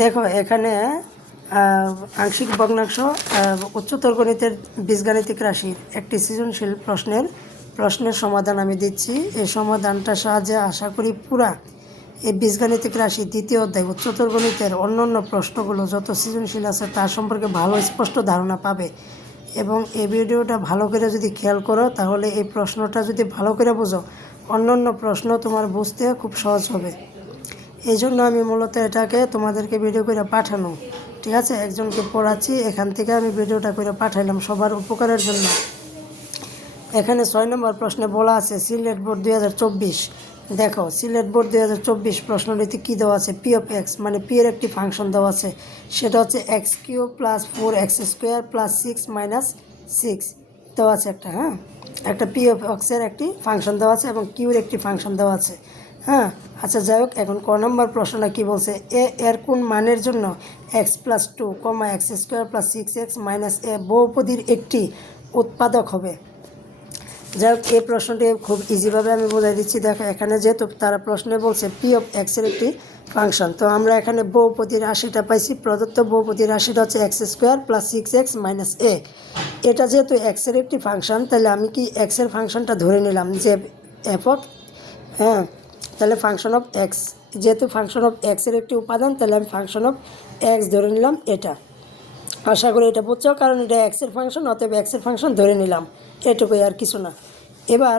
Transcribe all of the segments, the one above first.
দেখো এখানে আংশিক ভগ্নাংশ উচ্চতর গণিতের বীজগাণিতিক রাশির একটি সৃজনশীল প্রশ্নের সমাধান আমি দিচ্ছি। এই সমাধানটার সাহায্যে আশা করি পুরা এই বীজগাণিতিক রাশি দ্বিতীয় অধ্যায় উচ্চতর গণিতের অন্যান্য প্রশ্নগুলো যত সৃজনশীল আছে তার সম্পর্কে ভালো স্পষ্ট ধারণা পাবে। এবং এই ভিডিওটা ভালো করে যদি খেয়াল করো তাহলে এই প্রশ্নটা যদি ভালো করে বোঝো অন্যান্য প্রশ্ন তোমার বুঝতে খুব সহজ হবে। এই জন্য আমি মূলত এটাকে তোমাদেরকে ভিডিও করে পাঠানো, ঠিক আছে, একজনকে পড়াচ্ছি, এখান থেকে আমি ভিডিওটা করে পাঠাইলাম সবার উপকারের জন্য। এখানে 6 নম্বর প্রশ্নে বলা আছে সিলেট বোর্ড 2024। দেখো সিলেট বোর্ড 2024 প্রশ্নটিতে কী দেওয়া আছে, পি অফ এক্স মানে পি এর একটি ফাংশন দেওয়া আছে, সেটা হচ্ছে X Q plus 4x square plus 6 minus 6 দেওয়া আছে একটা, একটা পি অফ এক্সের একটি ফাংশন দেওয়া আছে এবং কিউর একটি ফাংশন দেওয়া আছে। আচ্ছা যাই হোক, এখন ক নম্বর প্রশ্নটা কী বলছে, এ এর কোন মানের জন্য x plus 2, x square plus 6x minus a বহুপদীর একটি উৎপাদক হবে। যাই হোক, এই প্রশ্নটি খুব ইজিভাবে আমি বোঝাই দিচ্ছি। দেখো এখানে যেহেতু তারা প্রশ্নে বলছে পি অফ এক্সের একটি ফাংশন, তো আমরা এখানে বহুপদীর রাশিটা পাইছি। প্রদত্ত বহুপদীর রাশিটা হচ্ছে x square plus 6x minus a. এটা যেহেতু এক্সের একটি ফাংশন, তাহলে আমি কি এক্সের ফাংশনটা ধরে নিলাম যে এফ অফ, তাহলে ফাংশন অফ এক্স, যেহেতু ফাংশন অফ এক্সের একটি উপাদান, তাহলে আমি ফাংশন অফ এক্স ধরে নিলাম। এটা আশা করি এটা বুঝছো, কারণ এটা এক্সের ফাংশন, অতএব এক্সের ফাংশন ধরে নিলাম, এটুকুই আর কিছু না। এবার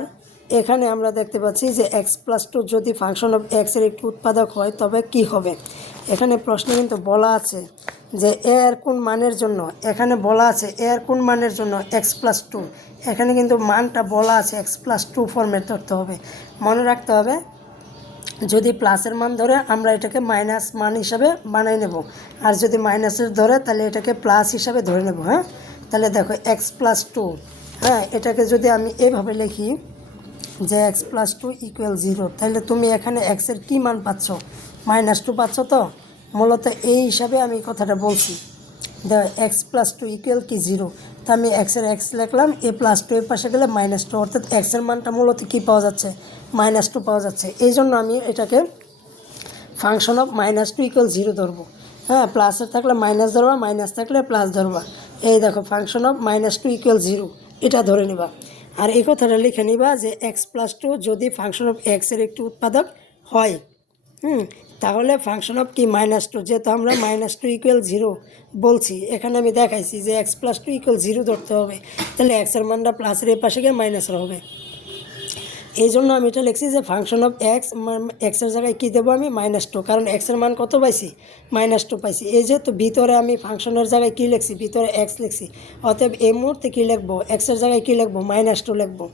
এখানে আমরা দেখতে পাচ্ছি যে এক্স প্লাস 2 যদি ফাংশন অফ এক্সের একটি উৎপাদক হয় তবে কি হবে। এখানে প্রশ্নে কিন্তু বলা আছে যে এর কোন মানের জন্য, এখানে বলা আছে এর কোন মানের জন্য এক্স প্লাস 2, এখানে কিন্তু মানটা বলা আছে এক্স প্লাস 2 ফর্মেট ধরতে হবে। মনে রাখতে হবে, যদি প্লাসের মান ধরে আমরা এটাকে মাইনাস মান হিসাবে বানাই নেব, আর যদি মাইনাসের ধরে তাহলে এটাকে প্লাস হিসাবে ধরে নেব। তাহলে দেখো এক্স প্লাস 2, এটাকে যদি আমি এইভাবে লিখি যে এক্স প্লাস 2 ইকুয়াল 0, তাহলে তুমি এখানে এক্সের কী মান পাচ্ছ, -2 পাচ্ছ। তো মূলত এই হিসাবে আমি কথাটা বলছি। দেখো এক্স প্লাস 2 ইকুয়াল কি 0, তো আমি এক্সের এক্স লিখলাম, এ প্লাস 2 এর পাশে গেলে -2, অর্থাৎ এক্সের মানটা মূলত কী পাওয়া যাচ্ছে, -2 পাওয়া যাচ্ছে। এই জন্য আমি এটাকে ফাংশন অফ -2 ইকুয়াল 0 ধরবো। প্লাসের থাকলে মাইনাস ধরবা, মাইনাস থাকলে প্লাস ধরবা। এই দেখো ফাংশন অফ -2 ইকুয়াল 0 এটা ধরে নিবা। আর এই কথাটা লিখে নিবা যে এক্স প্লাস 2 যদি ফাংশন অফ এক্সের একটি উৎপাদক হয়, তাহলে ফাংশন অফ কি -2, যেহেতু আমরা -2 ইকুয়াল 0 বলছি, এখানে আমি দেখাইছি যে এক্স প্লাস 2 ইকুয়াল 0 ধরতে হবে, তাহলে এক্সের মানটা প্লাসের এই পাশে গিয়ে মাইনাসের হবে। এই জন্য আমি এটা লিখছি যে ফাংশন অফ এক্স, এক্সের জায়গায় কী দেবো আমি, -2, কারণ এক্সের মান কত পাইছি, -2 পাইছি। এই যেহেতু ভিতরে আমি ফাংশনের জায়গায় কী লিখছি, ভিতরে এক্স লিখছি, অতএব এই মুহূর্তে কী লিখবো, এক্সের জায়গায় কী লিখবো, -2 লিখবো।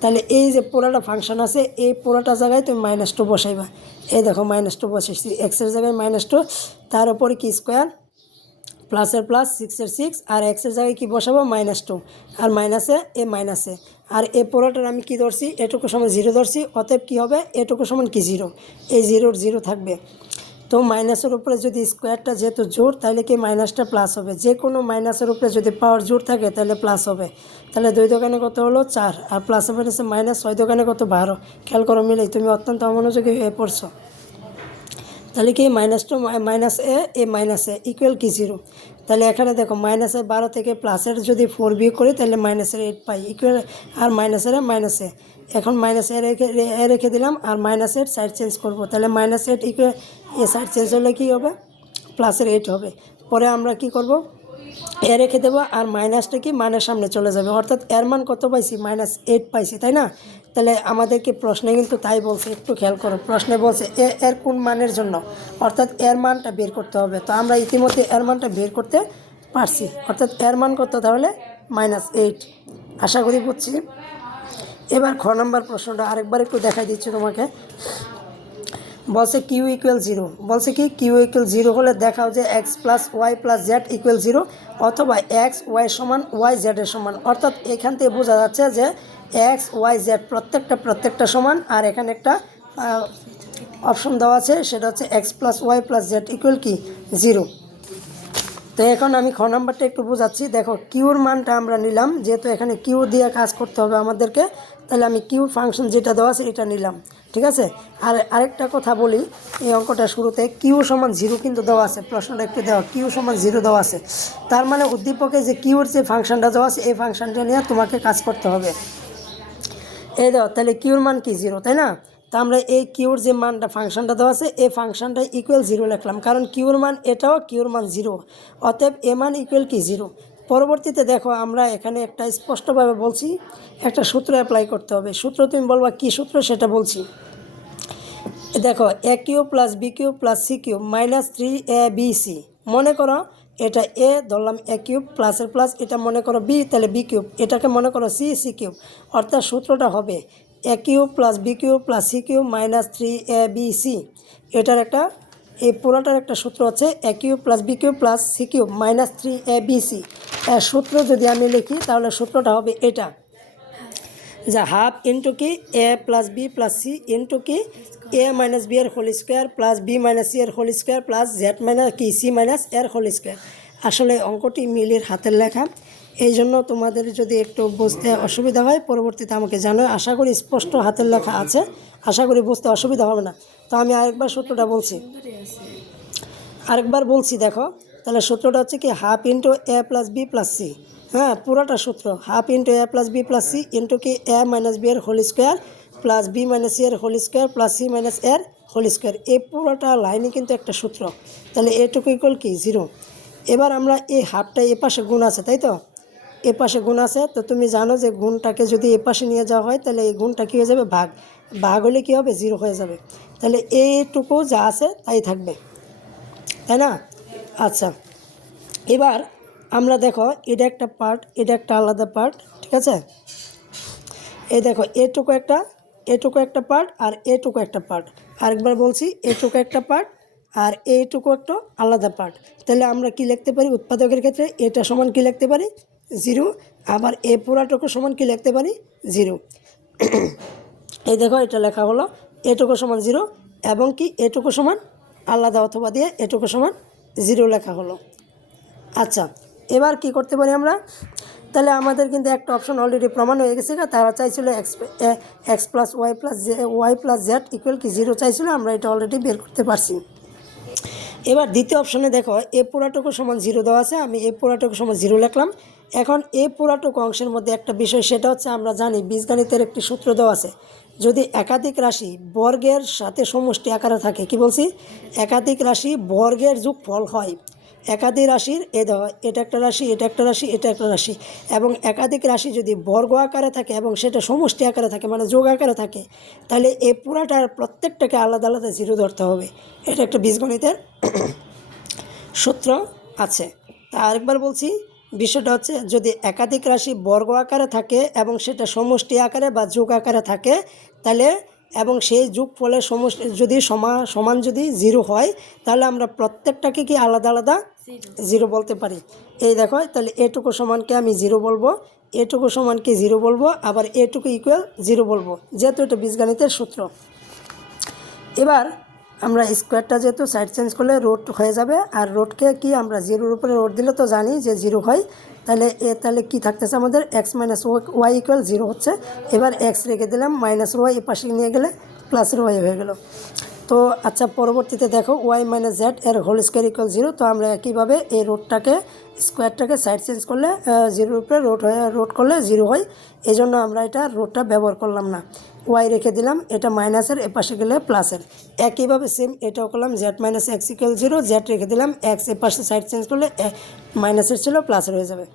তাহলে এই যে পুরোটা ফাংশন আছে, এই পুরোটা জায়গায় তুমি -2 বসাইবা। এই দেখো -2 বসাইছি, এক্সের জায়গায় -2, তার উপরে কি স্কোয়ার, প্লাসের প্লাস, 6-এর 6, আর এক্সের জায়গায় কী বসাবো, -2, আর মাইনাসে এ মাইনাসে, আর এ পুরোটার আমি কী ধরছি, এটুকু সমান 0 ধরছি, অতএব কী হবে, এটুকু সমান কি 0, এই 0 থাকবে। তো মাইনাসের উপরে যদি স্কোয়ারটা যেহেতু জোর, তাহলে কি মাইনাসটা প্লাস হবে, যে কোনো মাইনাসের উপরে যদি পাওয়ার জোর থাকে তাহলে প্লাস হবে। তাহলে 2 দোকানে কত হলো 4, আর প্লাসে মাইনাসে মাইনাস, 6 দোকানে কত 12। খেয়াল করো মিলেই, তুমি অত্যন্ত অমনোযোগী হয়ে পড়ছো। তাহলে কি -2 - -এ ইকুয়াল কি 0। তাহলে এখানে দেখো -12 থেকে প্লাসের যদি 4 বিয়োগ করি তাহলে -8 পাই, ইকুয়াল, আর মাইনাসে এখন মাইনাস এ রেখে দিলাম, আর -8 সাইড চেঞ্জ করব, তাহলে -8 ইকুয়াল এ সাইড চেঞ্জ হলে কী হবে, +8 হবে। পরে আমরা কি করব, এ রেখে দেবো, আর মাইনাসটা কি মানের সামনে চলে যাবে, অর্থাৎ এর মান কত পাইছি, -8 পাইছি, তাই না। তাহলে আমাদেরকে প্রশ্নে কিন্তু তাই বলছে, একটু খেয়াল করো, প্রশ্নে বলছে এর কোন মানের জন্য, অর্থাৎ এর মানটা বের করতে হবে। তো আমরা ইতিমধ্যে এর মানটা বের করতে পারছি, অর্থাৎ এর মান কত, তাহলে -8। আশা করি বুঝছি। এবার খ নম্বর প্রশ্নটা আরেকবার একটু দেখাই দিচ্ছি তোমাকে। বলছে কিউ ইকুয়াল 0, বলছে কি কিউ ইকুয়াল 0 হলে দেখাও যে X plus Y plus Z equal 0, অথবা এক্স ওয়াই সমান ওয়াই জেডের সমান। অর্থাৎ এখান থেকে বোঝা যাচ্ছে যে এক্স ওয়াই জেড প্রত্যেকটা সমান, আর এখানে একটা অপশন দেওয়া আছে, সেটা হচ্ছে X plus Y plus Z equal কি 0। তো এখন আমি খ নাম্বারটা একটু বোঝাচ্ছি। দেখো কিউর মানটা আমরা নিলাম, যেহেতু এখানে কিউ দিয়ে কাজ করতে হবে আমাদেরকে, তাহলে আমি কিউ ফাংশন যেটা দেওয়া আছে এটা নিলাম। ঠিক আছে। আর আরেকটা কথা বলি, এই অঙ্কটা শুরুতে কিউ সমান 0 কিন্তু দেওয়া আছে, প্রশ্নটা একটু দেওয়া কিউ সমান 0 দেওয়া আছে, তার মানে উদ্দীপকে যে কিউর যে ফাংশনটা দেওয়া আছে এই ফাংশনটা নিয়ে তোমাকে কাজ করতে হবে। এই দাও, তাহলে কিউর মান কি 0, তাই না? তা আমরা এই কিউর যে মানটা ফাংশনটা দেওয়া আছে এই ফাংশনটা ইকুয়াল 0 লিখলাম, কারণ কিউর মান এটাও কিউর মান 0, অতএব এ মান ইকুয়াল কি 0। পরবর্তীতে দেখো আমরা এখানে একটা স্পষ্টভাবে বলছি একটা সূত্র অ্যাপ্লাই করতে হবে। সূত্র তুমি বলবা কি সূত্র সেটা বলছি। দেখো a cube plus b cube plus c cube minus 3ab c, মনে করো এটা এ ধরলাম এ কিউব প্লাসের প্লাস, এটা মনে করো বি, তাহলে বি কিউব, এটাকে মনে করো সি, সি কিউব, অর্থাৎ সূত্রটা হবে a cube plus b cube plus c cube minus 3ab c. এটার একটা এই পুরোটার একটা সূত্র হচ্ছে a cube plus b cube plus c cube minus 3ab c. সূত্র যদি আমি লিখি তাহলে সূত্রটা হবে এটা, যা হাফ ইন্টু কি a plus b plus c into কি এ মাইনাস বি এর whole square plus b minus c এর whole square plus z minus কি সি মাইনাস এর হোল স্কোয়ার। আসলে অঙ্কটি মিলির হাতের লেখা, এই জন্য তোমাদের যদি একটু বুঝতে অসুবিধা হয় পরবর্তীতে আমাকে জানো। আশা করি স্পষ্ট হাতের লেখা আছে, আশা করি বুঝতে অসুবিধা হবে না। তো আমি আরেকবার সূত্রটা বলছি, দেখো তাহলে সূত্রটা হচ্ছে কি half into a plus b plus c, হ্যাঁ পুরোটা সূত্র half into a plus b plus c into কি এ মাইনাস বি এর whole square plus b minus c এর whole square plus c minus এর হোল স্কোয়ার। এই পুরোটা লাইনে কিন্তু একটা সূত্র, তাহলে এটুকু ইকুয়াল কি 0। এবার আমরা এই হাফটা এ পাশে গুণ আছে, তাই তো এ পাশে গুণ আছে, তো তুমি জানো যে গুণটাকে যদি এ পাশে নিয়ে যাওয়া হয় তাহলে এই গুণটা কী হয়ে যাবে ভাগ, ভাগ হলে কী হবে 0 হয়ে যাবে, তাহলে এইটুকু যা আছে তাই থাকবে, তাই না? আচ্ছা, এবার আমরা দেখো এটা একটা পার্ট, এটা একটা আলাদা পার্ট, ঠিক আছে। এই দেখো এটুকু একটা পার্ট আর এটুকু একটা পার্ট, আরেকবার বলছি এটুকু একটা পার্ট আর এইটুকু একটা আলাদা পার্ট। তাহলে আমরা কি লিখতে পারি উৎপাদকের ক্ষেত্রে এটা সমান কি লিখতে পারি 0, আবার এ পুরাটুকু সমান কি লিখতে পারি 0। এই দেখো এটা লেখা হলো এটুকু সমান 0 এবং কি এটুকু সমান আলাদা অথবা দিয়ে এটুকু সমান 0 লেখা হলো। আচ্ছা, এবার কি করতে পারি আমরা, তাহলে আমাদের কিন্তু একটা অপশন অলরেডি প্রমাণ হয়ে গেছে, তারা চাইছিল X plus Y plus Z equal কি 0 চাইছিল, আমরা এটা অলরেডি বের করতে পারছি। এবার দ্বিতীয় অপশনে দেখো এ পুরাটুকু সমান 0 দেওয়া আছে, আমি এ পুরাটুকু সমান 0 লিখলাম। এখন এ পুরাটুকু অংশের মধ্যে একটা বিষয়, সেটা হচ্ছে আমরা জানি বীজগণিতের একটি সূত্র দেওয়া আছে, যদি একাধিক রাশি বর্গের সাথে সমষ্টি আকারে থাকে, কি বলছি একাধিক রাশি বর্গের যোগফল হয়, একাধিক রাশির এটা একটা রাশি, এটা একটা রাশি, এটা একটা রাশি, এবং একাধিক রাশি যদি বর্গ আকারে থাকে এবং সেটা সমষ্টি আকারে থাকে মানে যোগ আকারে থাকে, তাহলে এই পুরাটার প্রত্যেকটাকে আলাদা আলাদা 0 ধরতে হবে। এটা একটা বীজগণিতের সূত্র আছে। তা আরেকবার বলছি, বিষয়টা হচ্ছে যদি একাধিক রাশি বর্গ আকারে থাকে এবং সেটা সমষ্টি আকারে বা যোগ আকারে থাকে, তাহলে এবং সেই যোগফলের সমষ্টি যদি সমান যদি 0 হয়, তাহলে আমরা প্রত্যেকটাকে কি আলাদা আলাদা 0 বলতে পারি। এই দেখো তাহলে এটুকু সমানকে আমি 0 বলবো, এটুকু সমানকে 0 বলবো, আবার এটুকু ইকুয়াল 0 বলবো, যেহেতু এটা বীজগণিতের সূত্র। এবার আমরা স্কোয়ারটা যেহেতু সাইড চেঞ্জ করলে রুট হয়ে যাবে, আর রুটকে কি আমরা 0-র উপরে রুট দিলে তো জানি যে 0 হয়, তাহলে কি থাকতেছে আমাদের এক্স মাইনাস ওয়াই ইকুয়াল 0 হচ্ছে। এবার এক্স রেখে দিলাম, মাইনাস ওয়াই এ পাশে নিয়ে গেলে প্লাসের ওয়াই হয়ে গেল। তো আচ্ছা, পরবর্তীতে দেখো ওয়াই মাইনাস জেড এর হোল স্কোয়ার ইকুয়াল 0, তো আমরা একইভাবে এই রুটটাকে স্কোয়ারটাকে সাইড চেঞ্জ করলে 0-র উপরে রুট করলে 0 হয়, এই জন্য আমরা এটা রুটটা ব্যবহার করলাম না, ওয়াই রেখে দিলাম, এটা মাইনাসের এপাশে গেলে প্লাসের। একইভাবে সেম এটাও করলাম, Z minus x equal 0, Z রেখে দিলাম, এক্স এপাশে সাইড চেঞ্জ করলে মাইনাসের ছিল প্লাসের হয়ে যাবে।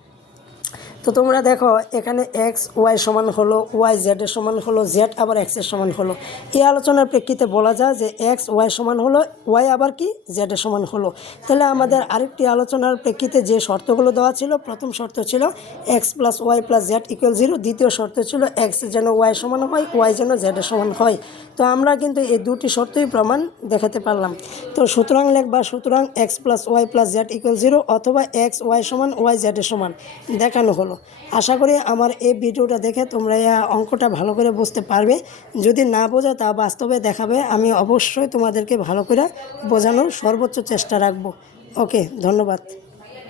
তো তোমরা দেখো এখানে এক্স ওয়াই সমান হলো, ওয়াই জেডের সমান হলো, জেড আবার এক্সের সমান হলো। এই আলোচনার প্রেক্ষিতে বলা যায় যে এক্স ওয়াই সমান হলো, ওয়াই আবার কি জেডের সমান হলো। তাহলে আমাদের আরেকটি আলোচনার প্রেক্ষিতে যে শর্তগুলো দেওয়া ছিল, প্রথম শর্ত ছিল X plus Y plus Z equal 0, দ্বিতীয় শর্ত ছিল এক্স যেন ওয়াই সমান হয়, ওয়াই যেন জেডের সমান হয়। তো আমরা কিন্তু এই দুটি শর্তই প্রমাণ দেখাতে পারলাম। তো সুতরাং সুতরাং X plus Y plus Z equal 0 অথবা এক্স ওয়াই সমান ওয়াই জেডের সমান দেখানো হলো। আশা করি আমার এই ভিডিওটা দেখে তোমরা এই অঙ্কটা ভালো করে বুঝতে পারবে, যদি না বোঝো তা বাস্তবে দেখাবে, আমি অবশ্যই তোমাদেরকে ভালো করে বোঝানোর সর্বোচ্চ চেষ্টা রাখবো। ওকে, ধন্যবাদ।